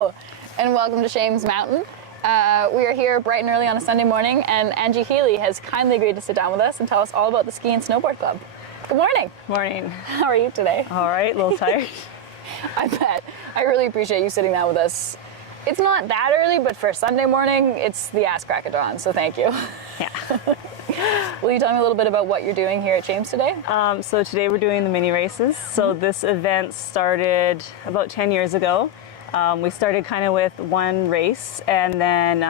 And welcome to Shames Mountain. We are here bright and early on a Sunday morning, and Angie Healy has kindly agreed to sit down with us and tell us all about the Ski and Snowboard Club. Good morning. Morning. How are you today? All right, a little tired. I bet. I really appreciate you sitting down with us. It's not that early, but for Sunday morning, it's the ass crack of dawn, so thank you. Yeah. Will you tell me a little bit about what you're doing here at Shames today? So today we're doing the mini races. So this event started about 10 years ago. We started kind of with one race, and then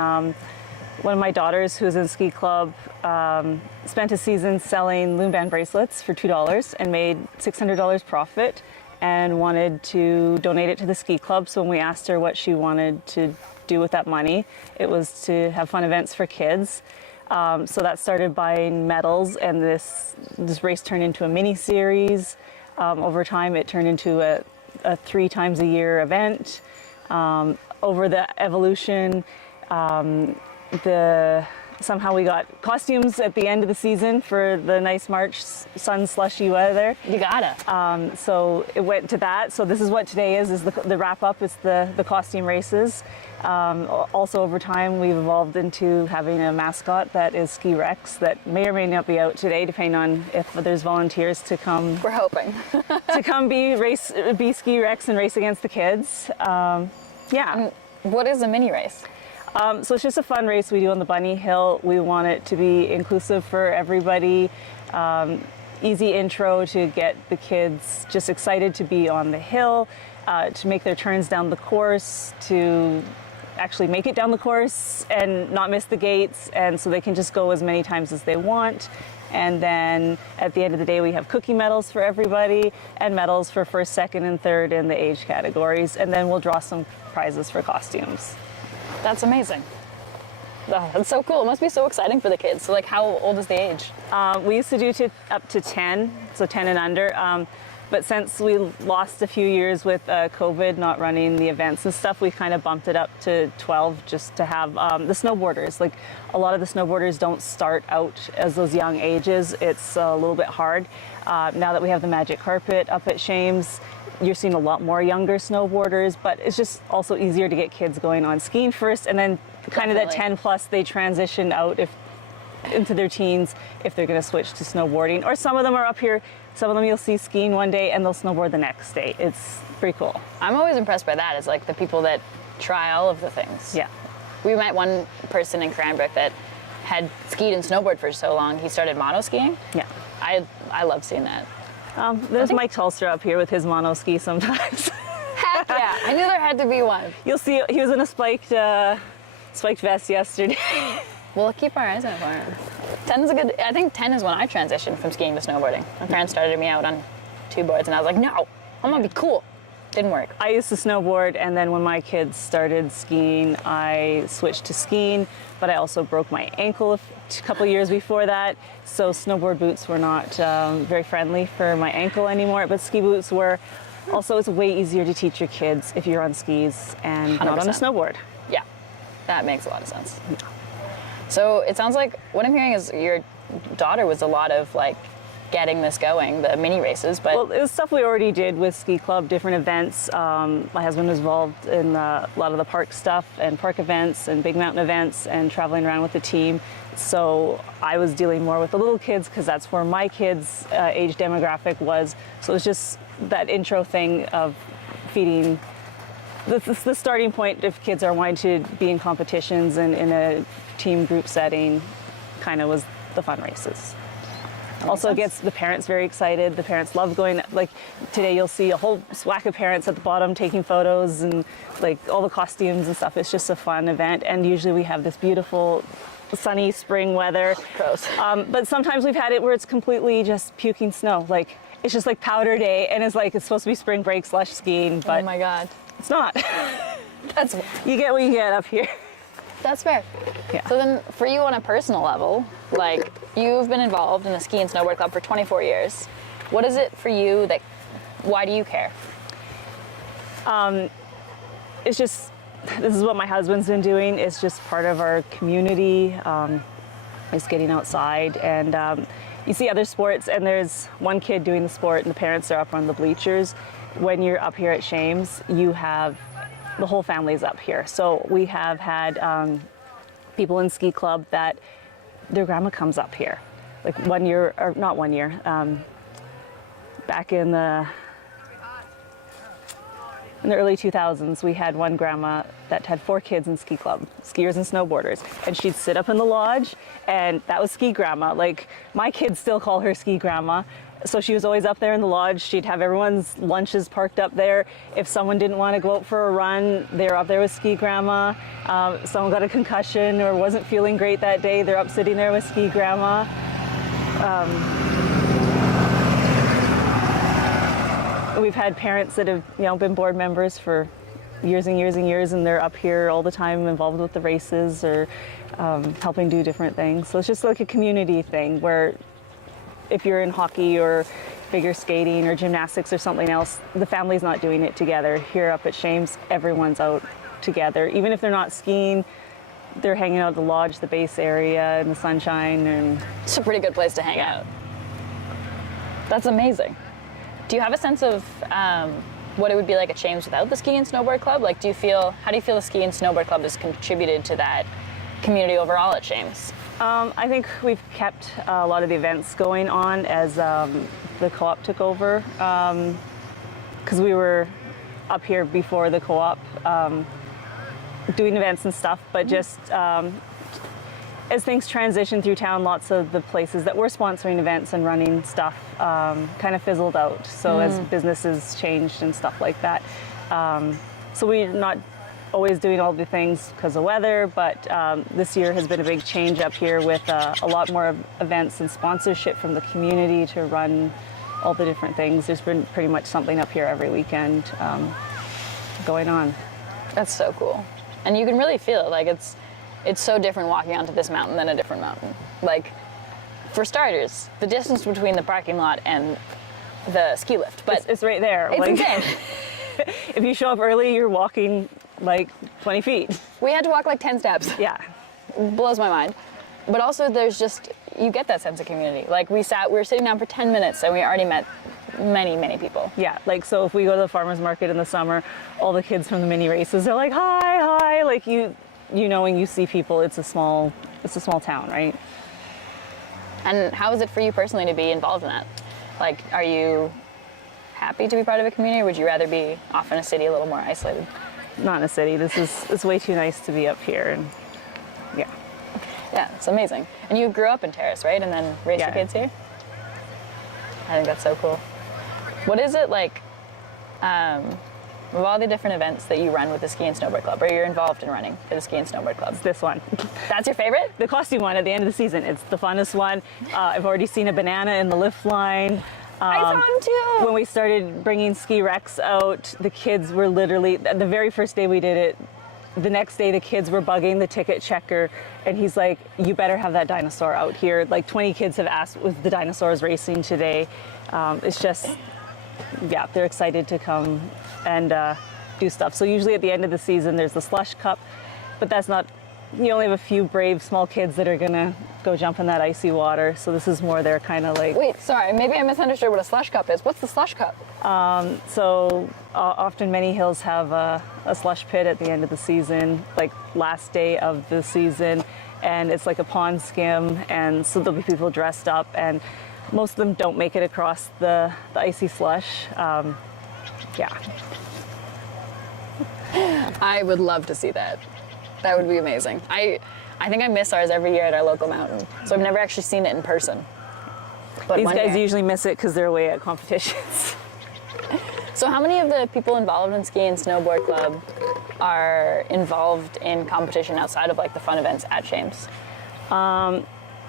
one of my daughters, who's in ski club, spent a season selling loom band bracelets for $2 and made $600 profit, and wanted to donate it to the ski club. So when we asked her what she wanted to do with that money, it was to have fun events for kids. So that started buying medals, and this race turned into a mini series. Over time, it turned into a 3 times a year event. Over the evolution, somehow we got costumes at the end of the season for the nice March sun slushy weather. You gotta. So it went to that. So this is what today is the wrap up. It's the costume races. Also over time, we've evolved into having a mascot that is Ski Rex that may or may not be out today, depending on if there's volunteers to come. We're hoping. To come be Ski Rex and race against the kids. Yeah. What is a mini race? So it's just a fun race we do on the Bunny Hill. We want it to be inclusive for everybody. Easy intro to get the kids just excited to be on the hill, to make their turns down the course, to actually make it down the course and not miss the gates, and so they can just go as many times as they want. And then at the end of the day, we have cookie medals for everybody and medals for first, second, and third in the age categories. And then we'll draw some prizes for costumes. That's amazing. Oh, that's so cool. It must be so exciting for the kids. So, like, how old is the age? We used to do up to 10, so 10 and under. But since we lost a few years with COVID, not running the events and stuff, we kind of bumped it up to 12 just to have the snowboarders. Like, a lot of the snowboarders don't start out as those young ages. It's a little bit hard. Now that we have the magic carpet up at Shames, you're seeing a lot more younger snowboarders, but it's just also easier to get kids going on skiing first, and then kind of that 10 plus, they transition out into their teens if they're going to switch to snowboarding. Or some of them are up here, some of them you'll see skiing one day and they'll snowboard the next day. It's pretty cool. I'm always impressed by that. It's like the people that try all of the things. Yeah. We met one person in Cranbrook that had skied and snowboard for so long, he started mono skiing. Yeah. I love seeing that. There's Mike Tulster up here with his mono ski sometimes. Heck yeah, I knew there had to be one. You'll see, he was in a spiked vest yesterday. We'll keep our eyes out for him. 10 is a good, I think 10 is when I transitioned from skiing to snowboarding. My parents started me out on 2 boards, and I was like, no, I'm gonna be cool. Didn't work. I used to snowboard, and then when my kids started skiing, I switched to skiing, but I also broke my ankle a couple years before that, so snowboard boots were not very friendly for my ankle anymore, but ski boots were. Also, it's way easier to teach your kids if you're on skis and 100%. Not on a snowboard. Yeah, that makes a lot of sense. Yeah. So it sounds like what I'm hearing is your daughter was a lot of like getting this going, the mini races, but... Well, it was stuff we already did with ski club, different events. My husband was involved in a lot of the park stuff and park events and big mountain events and traveling around with the team. So I was dealing more with the little kids because that's where my kids' age demographic was. So it was just that intro thing of feeding. The starting point if kids are wanting to be in competitions and in a team group setting kind of was the fun races. Also gets the parents very excited. The parents love going, like today you'll see a whole swack of parents at the bottom taking photos and like all the costumes and stuff. It's just a fun event, and usually we have this beautiful sunny spring weather. Gross. But sometimes we've had it where it's completely just puking snow. Like it's just like powder day, and it's like it's supposed to be spring break / skiing, but oh my God, it's not. That's you get what you get up here. That's fair. Yeah. So then for you on a personal level, like you've been involved in the ski and snowboard club for 24 years. What is it for you that, why do you care? It's just, this is what my husband's been doing. It's just part of our community. It's getting outside, and you see other sports and there's one kid doing the sport and the parents are up on the bleachers. When you're up here at Shames, you have the whole family's up here. So we have had people in ski club that their grandma comes up here. Like 1 year, or not 1 year, back in the early 2000s, we had one grandma that had 4 kids in ski club, skiers and snowboarders, and she'd sit up in the lodge, and that was ski grandma. Like, my kids still call her ski grandma. So she was always up there in the lodge. She'd have everyone's lunches parked up there. If someone didn't want to go out for a run, they were up there with ski grandma. Someone got a concussion or wasn't feeling great that day, they're up sitting there with ski grandma. We've had parents that have, been board members for years and years and years, and they're up here all the time involved with the races or helping do different things. So it's just like a community thing where if you're in hockey or figure skating or gymnastics or something else, the family's not doing it together. Here up at Shames, everyone's out together. Even if they're not skiing, they're hanging out at the lodge, the base area in the sunshine. And it's a pretty good place to hang out. That's amazing. Do you have a sense of what it would be like at Shames without the ski and snowboard club? Like, how do you feel the ski and snowboard club has contributed to that community overall at Shames? I think we've kept a lot of the events going on as the co-op took over, because we were up here before the co-op doing events and stuff, but just as things transitioned through town, lots of the places that were sponsoring events and running stuff kind of fizzled out. So as businesses changed and stuff like that. So we're not always doing all the things because of weather, but this year has been a big change up here with a lot more events and sponsorship from the community to run all the different things. There's been pretty much something up here every weekend going on. That's so cool. And you can really feel it. Like, it's so different walking onto this mountain than a different mountain. Like, for starters, the distance between the parking lot and the ski lift. But it's right there. It's insane. If you show up early, you're walking like 20 feet. We had to walk like 10 steps. Yeah. It blows my mind. But also there's just, you get that sense of community. Like, we were sitting down for 10 minutes and we already met many, many people. Yeah, like, so if we go to the farmer's market in the summer, all the kids from the mini races are like, hi. Like, you know, when you see people, it's a small town, right? And how is it for you personally to be involved in that? Like, are you happy to be part of a community, or would you rather be off in a city a little more isolated? Not in a city. It's way too nice to be up here, and yeah. Yeah, it's amazing. And you grew up in Terrace, right? And then raised your kids here? I think that's so cool. What is it like, of all the different events that you run with the ski and snowboard club, or you're involved in running for the ski and snowboard club? It's this one. That's your favorite? The costume one at the end of the season. It's the funnest one. I've already seen a banana in the lift line. I saw him too. When we started bringing ski wrecks out, the kids were literally, the very first day we did it, the next day the kids were bugging the ticket checker, and he's like, you better have that dinosaur out here. Like 20 kids have asked with the dinosaurs racing today. It's just, yeah, they're excited to come and do stuff. So usually at the end of the season there's the slush cup, but that's not, you only have a few brave small kids that are gonna go jump in that icy water. So this is more their kind of like... Wait, sorry, maybe I misunderstood what a slush cup is. What's the slush cup? So often many hills have a slush pit at the end of the season, like last day of the season, and it's like a pond skim, and so there'll be people dressed up, and most of them don't make it across the icy slush. Yeah. I would love to see that. That would be amazing. I think I miss ours every year at our local mountain, so I've never actually seen it in person. But these guys usually miss it because they're away at competitions. So how many of the people involved in Ski and Snowboard Club are involved in competition outside of like the fun events at Shames?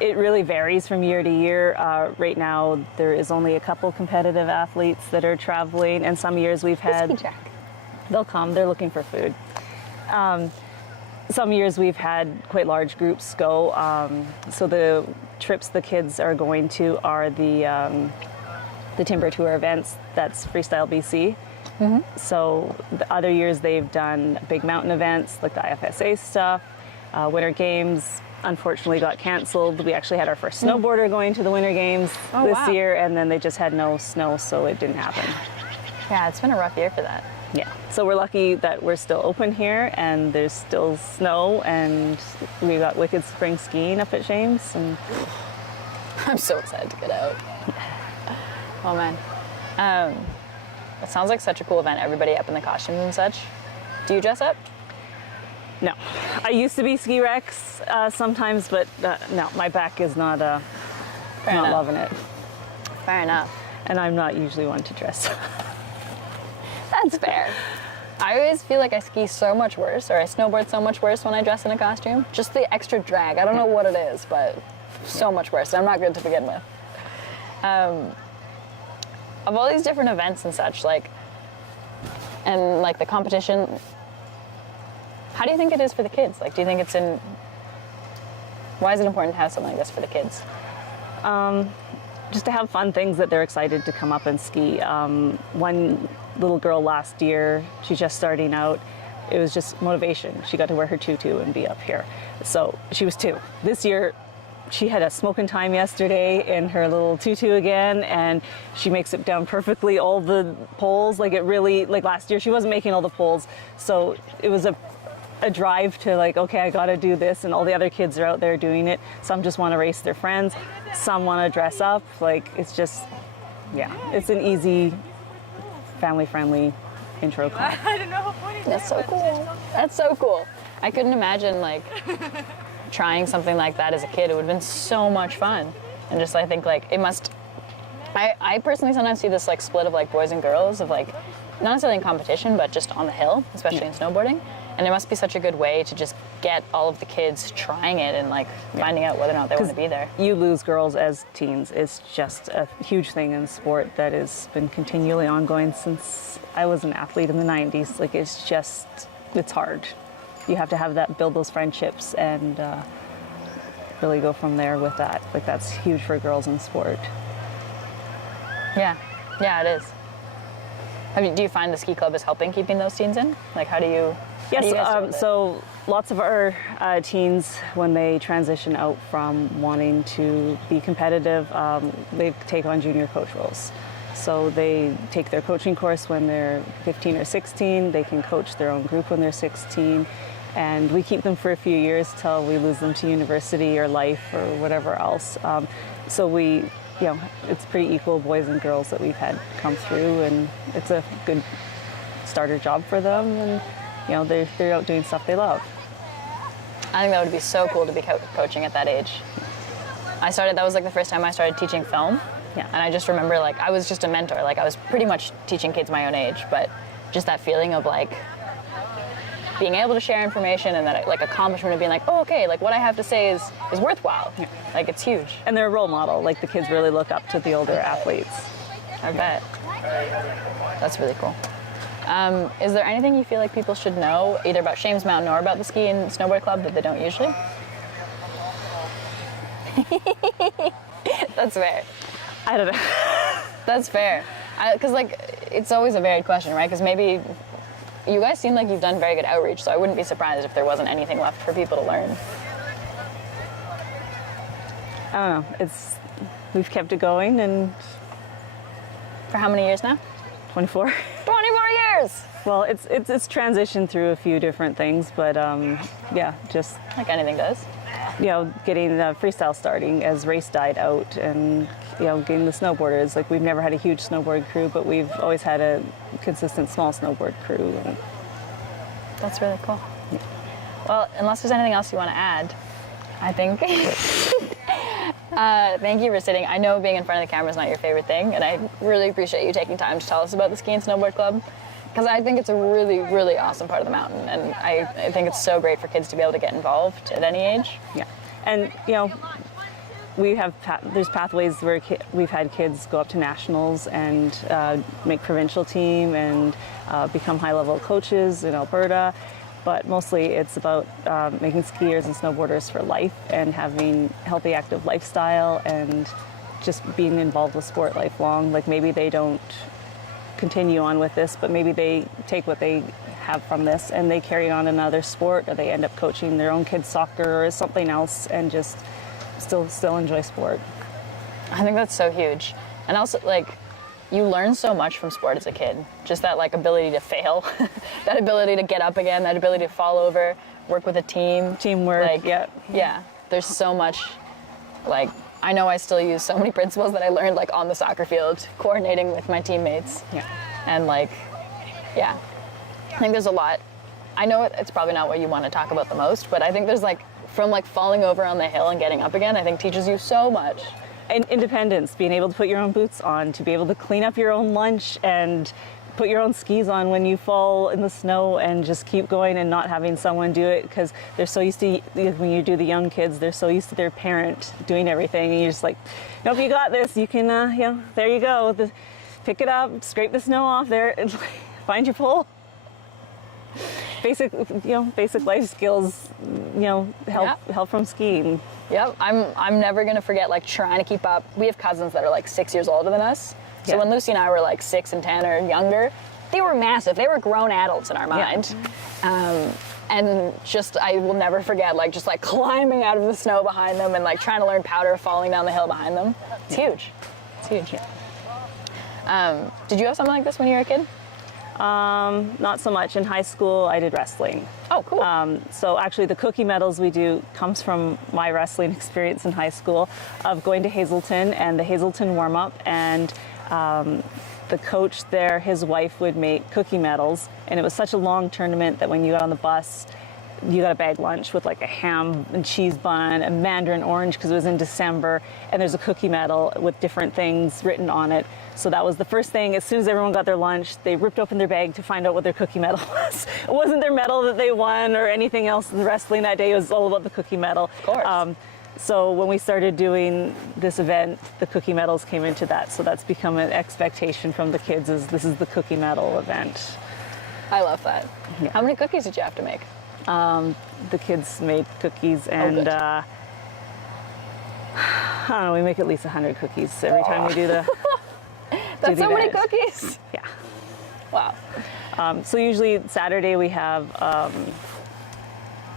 It really varies from year to year. Right now, there is only a couple competitive athletes that are traveling, and some years we've had... Whiskey Jack. They'll come, they're looking for food. Some years we've had quite large groups go. So the trips the kids are going to are the Timber Tour events, that's Freestyle BC. Mm-hmm. So the other years they've done big mountain events like the IFSA stuff, Winter Games. Unfortunately got canceled. We actually had our first snowboarder going to the Winter Games this year, and then they just had no snow, so it didn't happen. Yeah, it's been a rough year for that. Yeah, so we're lucky that we're still open here and there's still snow, and we got wicked spring skiing up at James. And I'm so excited to get out. Oh man. It sounds like such a cool event, everybody up in the costumes and such. Do you dress up? no, I used to be ski Rex sometimes, but no, my back is not Fair enough. loving it. Fair enough. And I'm not usually one to dress. That's fair. I always feel like I ski so much worse, or I snowboard so much worse when I dress in a costume. Just the extra drag. I don't know what it is, but so much worse. I'm not good to begin with. Of all these different events and such, like, and like the competition, how do you think it is for the kids? Like, do you think it's in, why is it important to have something like this for the kids? Just to have fun things that they're excited to come up and ski. One little girl last year, she's just starting out, it was just motivation. She got to wear her tutu and be up here. So she was 2. This year, she had a smoking time yesterday in her little tutu again, and she makes it down perfectly, all the poles. Like, it really, like last year, she wasn't making all the poles. So it was a drive to like, okay, I gotta do this, and all the other kids are out there doing it. Some just want to race their friends, some want to dress up. Like, it's just, yeah, it's an easy, family-friendly intro class. That's so cool. That's so cool. I couldn't imagine like trying something like that as a kid. It would have been so much fun. And just, I think like it must, I personally sometimes see this like split of like boys and girls of like, not necessarily in competition, but just on the hill, especially in snowboarding. And it must be such a good way to just get all of the kids trying it and like finding out whether or not they want to be there. You lose girls as teens. It's just a huge thing in sport that has been continually ongoing since I was an athlete in the 90s. Like, it's just, it's hard. You have to have that, build those friendships, and really go from there with that. Like, that's huge for girls in sport. Yeah, it is. Do you find the ski club is helping keeping those teens in? Like, how do you? Yes, so lots of our teens, when they transition out from wanting to be competitive, they take on junior coach roles. So they take their coaching course when they're 15 or 16. They can coach their own group when they're 16. And we keep them for a few years till we lose them to university or life or whatever else. So we, it's pretty equal boys and girls that we've had come through, and it's a good starter job for them. And they're out doing stuff they love. I think that would be so cool to be coaching at that age. That was like the first time I started teaching film. Yeah. And I just remember like I was just a mentor. Like, I was pretty much teaching kids my own age, but just that feeling of like being able to share information, and that like accomplishment of being like, oh, okay, like what I have to say is worthwhile. Yeah. Like, it's huge. And they're a role model. Like, the kids really look up to the older athletes. I bet. That's really cool. Is there anything you feel like people should know, either about Shames Mountain or about the Ski and Snowboard Club, that they don't usually? That's fair. I don't know. That's fair. Because like, it's always a varied question, right? Because maybe you guys seem like you've done very good outreach, so I wouldn't be surprised if there wasn't anything left for people to learn. I don't know. We've kept it going, and For how many years now? 24. 24 years! Well, it's transitioned through a few different things, but just Like anything does. Getting the freestyle starting as race died out, and getting the snowboarders. Like, we've never had a huge snowboard crew, but we've always had a consistent small snowboard crew. And that's really cool. Yeah. Well, unless there's anything else you want to add, I think. Thank you for sitting. I know being in front of the camera is not your favorite thing, and I really appreciate you taking time to tell us about the Ski and Snowboard Club, because I think it's a really, really awesome part of the mountain, and I think it's so great for kids to be able to get involved at any age. Yeah, and we have there's pathways where we've had kids go up to nationals and make provincial team and become high-level coaches in Alberta. But mostly it's about making skiers and snowboarders for life, and having healthy, active lifestyle, and just being involved with sport lifelong. Like, maybe they don't continue on with this, but maybe they take what they have from this and they carry on another sport, or they end up coaching their own kids' soccer or something else, and just still enjoy sport. I think that's so huge. And also, like, you learn so much from sport as a kid. Just that like ability to fail, that ability to get up again, that ability to fall over, work with a team. Teamwork, like, yeah. Yeah, there's so much, like, I know I still use so many principles that I learned like on the soccer field, coordinating with my teammates. Yeah. And like, yeah, I think there's a lot. I know it's probably not what you want to talk about the most, but I think there's like, from like falling over on the hill and getting up again, I think teaches you so much. And independence, being able to put your own boots on, to be able to clean up your own lunch and put your own skis on when you fall in the snow, and just keep going and not having someone do it, because they're so used to, when you do the young kids, they're so used to their parent doing everything, and you're just like, nope, you got this, you can, there you go, pick it up, scrape the snow off there, and find your pole. Basic life skills, help from skiing. Yep, I'm never gonna forget like trying to keep up. We have cousins that are like 6 years older than us. So when Lucy and I were like 6 and 10 or younger, they were massive. They were grown adults in our mind. And just, I will never forget like just like climbing out of the snow behind them and like trying to learn powder, falling down the hill behind them. It's huge. It's huge. Did you have something like this when you were a kid? Not so much. In high school, I did wrestling. Oh, cool. So actually the cookie medals we do comes from my wrestling experience in high school of going to Hazelton and the Hazelton warm-up, and the coach there, his wife would make cookie medals, and it was such a long tournament that when you got on the bus, you got a bag lunch with like a ham and cheese bun, a mandarin orange because it was in December, and there's a cookie medal with different things written on it. So that was the first thing. As soon as everyone got their lunch, they ripped open their bag to find out what their cookie medal was. It wasn't their medal that they won or anything else in wrestling that day. It was all about the cookie medal. Of course. So when we started doing this event, the cookie medals came into that. So that's become an expectation from the kids, is this is the cookie medal event. I love that. Yeah. How many cookies did you have to make? The kids made cookies, and I don't know, we make at least 100 cookies every time we do the That's so many cookies. Yeah. Wow. So usually Saturday we have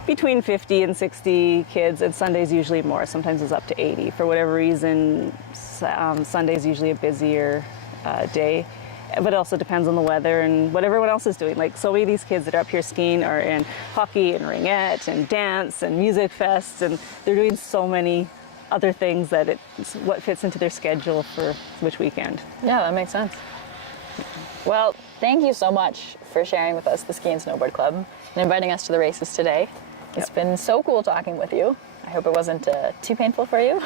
between 50 and 60 kids, and Sunday's usually more. Sometimes it's up to 80. For whatever reason, Sunday's usually a busier day. But it also depends on the weather and what everyone else is doing. Like, so many of these kids that are up here skiing are in hockey and ringette and dance and music fests, and they're doing so many other things that it's what fits into their schedule for which weekend. Yeah, that makes sense. Well, thank you so much for sharing with us the Ski and Snowboard Club and inviting us to the races today. It's been so cool talking with you. I hope it wasn't too painful for you.